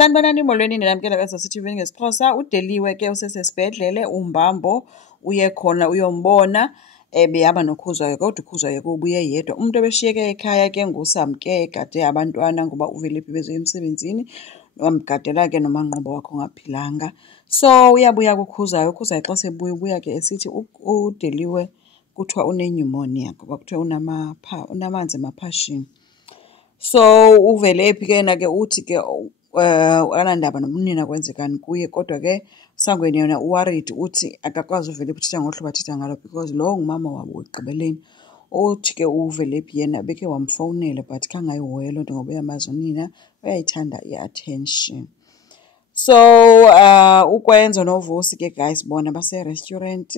Sanibonani molweni ninamkela kweSCTV ngesiXhosa. uDeliwe ke usesesibhedlele uMbambo uye khona uyombona behamba noKhuzwayo kodwa uKhuzwayo ubuye yedwa. Umuntu obeshiyeke ekhaya ke nguSamke egade abantwana ngoba uVeliphi bezoya emsebenzini wamgadela ke nomanqoba wakhe ongaphilanga. So uyabuya kuKhuzwayo. uKhuzwayo xa sebuya ubuya ke esithi uDeliwe kuthiwa une-pneumonia ngoba kuthiwa unamanzi emaphashini. So uVeliphi ke uthi ke akanandaba nomnina kwenzekani kuye kodwa ke Sangweni yena uworried uthi akakwazi uVeliphi uthetha ngohlobo athetha ngalo because lo ngumama wabo ekugqibeleni. Uthi ke uVeliphi yena bekhe wamfowunela but khangayihoye loo nto ngoba uyamazi unina uyayithanda i-attention. So uKwenzo noVusi ke guys bona base-restaurant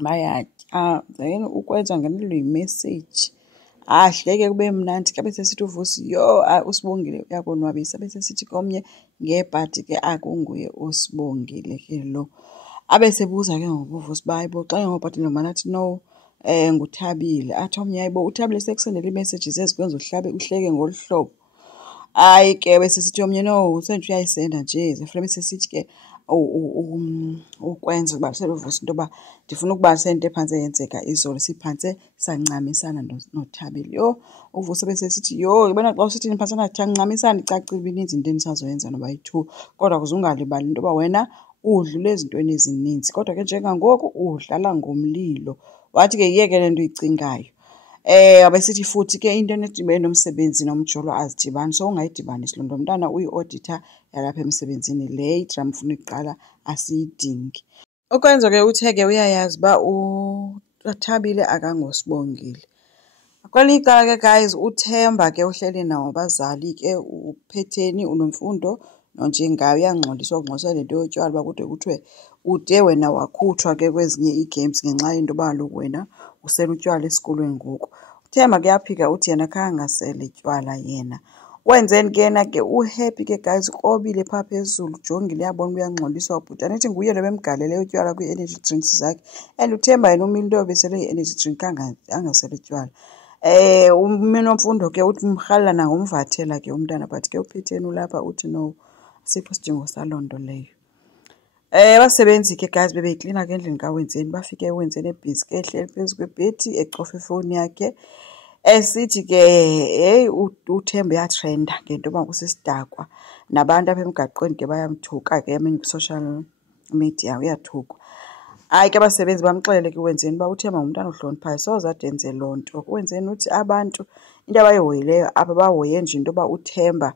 bayatya, then uKwenzo angenelelwe yimessage. Hleke kube mnandi ke besesithi uVusi yo uSibongile uyakonwabisa besesithi komnye ngebhadi ke akunguye uSibongile ke lo. Abesebuza ke ngoku uVusi bayibo xa ngobhadi nomana athi no nguThabile. Athi omnye hayibo uThabile sekusendela ii-messages ezikwenza uhleke ngolu hlobo. Hayi ke besesithi omnye no usenje uyayisenda nje zeframe besesithi ke uKwenza ubalisela uVusi into yoba ndifuna ukubalisela into ephantse yenzeka izolo siphantse sancamisana noThabile. Yho uVusi besesithi yho yibona xa usithi niphantse nancamisana icacile uba ininzi into enisazoyenza noba yi-2 kodwa kuze ungalibali into yoba wena udlule ezintweni ezininzi kodwa ke njengangoku udlala ngomlilo. Wathi ke yiyeke le nto uyicingayo. Abesithi futhi ke into enedibene nomsebenzi nomjolo azidibani, so ungayidibanisi loo nto. Umntana uyi-auditor yalapha emsebenzini, le idram ufuna uyiqala asiyidingi. uKwenzo ke uthe ke uyayazi uba uThabile akangoSibongile. Kwelinye icala ke guys uThemba ke uhleli nawo abazali ke uPhetheni uNomfundo noNjengayo uyangxoliswa kungxoliswa le nto yotywala uba kude kuthiwe ude wena wakhutshwa ke kwezinye ii-games ngenxa yento yoba kaloku wena usela utywala esikolweni ngoku. uThemba ke yaphika uthi yena khangasele itywala yena. Wenzeni ke yena ke uhappy ke guys ukrobile phaa phezulu ujongile uyabona uba uyangxoliswa ubhutana ithi nguye lo bemgalele utywala kwii-energy drinks zakhe and uThemba yena umile into yobesele i-energy drink angasele itywala. UNomfundo ke uthi umrhalela nangomvathela ke umntana but ke uPhetheni ulapha uthi no asikho isidingo saloo nto leyo. Abasebenzi ke guys bebeyiklina ke endlini kaWenzeni bafike eWenzeni ebhizi ke ehleli phezu kwebhedi ecofa ifowuni yakhe esithi ke heyi uThemba uyatrenda ngento yoba kusisidakwa nabantu apha emgaqweni ke bayamthuka ke kwi-social media uyathukwa. Hayi ke abasebenzi bamxelele ke uWenzeni uba uThemba ngumntana ohloniphayo soze ade enze loo nto. uWenzeni uthi abantu into abayihoyileyo apha bahoye nje into yoba uThemba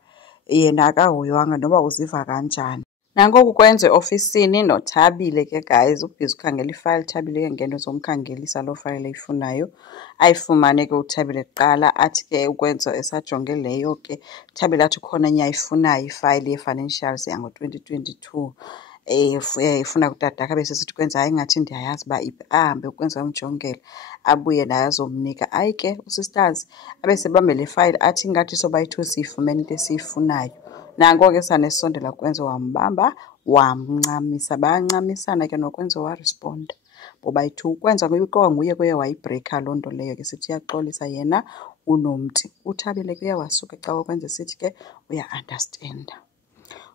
yena akahoywanga noba uziva kanjani. Nangoku uKwenzo eofisini noThabile ke guys ubhizi ukhangela ifayile. Thabile ke ngento zomkhangelisa loo fayile ayifunayo ayifumane ke uThabile kuqala athi ke uKwenzo esajonge leyo ke uThabile athi khona nye ayifunayo ifayile ye-financials yango-2022 ifuna kutatakhe besesithi uKwenzo hayi ngathi ndiyayazi uba ahambe uKwenzo amjongela abuye naye azomnika. Hayi ke usisters abesebambe le fayile athi ingathi sobayi-2 siyifumene into esiyifunayo. Nangoku ke sanesondela kuKwenzo wambamba wamncamisa bayancamisana ke noKwenzo waresponda bobayi-2. uKwenzo kwanguye kuye wayibhreyikha loo nto leyo ke sithi uyaxolisa yena unomti. uThabile ke uyawasuka xa uKwenzo sithi ke uya-understanda.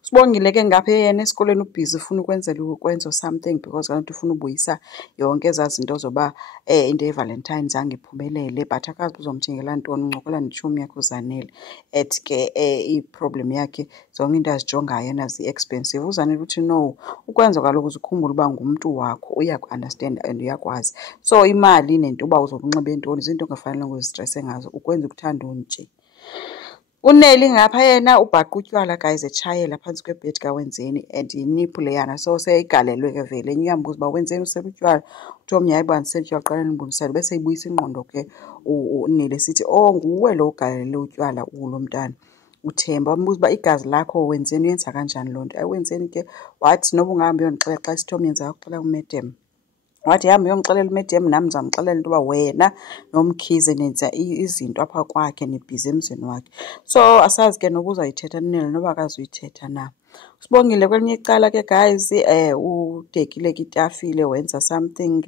uSibongile ke ngapha yena esikolweni ubhizi ufuna ukwenzela uKwenzo something because kanti ufuna ubuyisa yonke ezaa zinto zoba into ye-Valentine zange iphumelele but akazi uzomthengela ntoni. Uncokola netshomi yakhe uZanele ethi ke i-problem yakhe zonke into azijongayo yena zi-expensive. uZanele uthi no uKwenzo kaloku uzukhumbula uba ngumntu wakho uyaku-understanda and uyakwazi, so imali nento uba uzokunxiba ntoni zinto ongafanelanga uzistrese ngazo ukwenza ukuthanda nje. uNeli ngapha yena ubhaqa utywala guys etshayela phantsi kwebhedi kaWenzeni and yiniphu leyana so seyigalelwe ke vele enye uyambuza uba Wenzeni usela utywala uthi omnye hayi uba ndisela utywala qala ndimbuyisele bese ibuyisa ingqondo ke uNeli sithi nguwe lo ugalele utywala ulo mntana uThemba. Wambuza uba igazi lakho Wenzeni uyenza kanjani loo nto. uWenzeni ke wathi noba ungahambi uyondixelela xa isithi omnye yenza ukuxelela uMedem. Wathi hamba uyomxelela uMedem nam ndizamxelela into yoba wena noMkhize nenza izinto apha kwakhe nibhizi emzini wakhe. So asazi ke noba uzayithetha uNeli noba akazuyithetha na. uSibongile kwelinye icala ke guys udekile ke itafile wenza something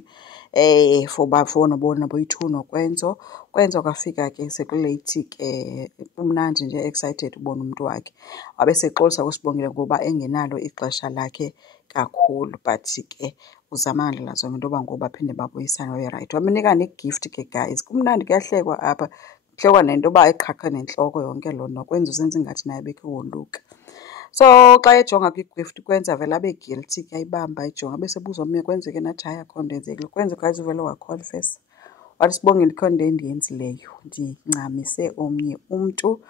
for nobona boyi-2 noKwenzo. Kwenzo kwafika-ke sekulate-ke, kumnandi nje excited ubona umuntu wakhe. Wabe sexolisa kuSibongile ngoba engenalo ixesha lakhe kakhulu, but-ke uzama ngandlela zonke into yoba ngoku baphinde babuyisane babe right. Wamnika ne-gift ke guys. Kumnandi kuyahlekwa apha. Kuhlekwa nento yoba eqhaqhe nentloko yonke loo nto. NoKwenzo usenza ingathi naye bekewoluka. So xa ejonga kwi-gift uKwenzo avele abe guilty ke, ayibamba ayijonga bese ebuza omnye kwenzeke nathi hayi akho nto yenzekile. Kwenzo guys uvele wakhonfesa. Wathi Sibongile ikhona into endiyenzileyo, ndincamise omnye umntu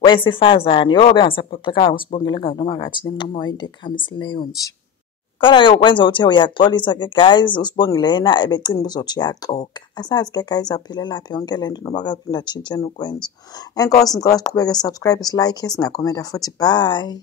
wesifazane. Yho, bengasaphoxekanga uSibongile engazi noma kathini encema wayeyinto ekhamisileyo nje. Kodwa ke uKwenzo uthe uyaxolisa ke guys, uSibongile yena ebecinga uzothi uyaxoka. Asazi ke guys aphelela phi yonke le nto noba kaziphinda atshintsheni uKwenzo. Enkosi, ngicela siqhubeke subscribe, silike, singakhomenta futhi. Bye.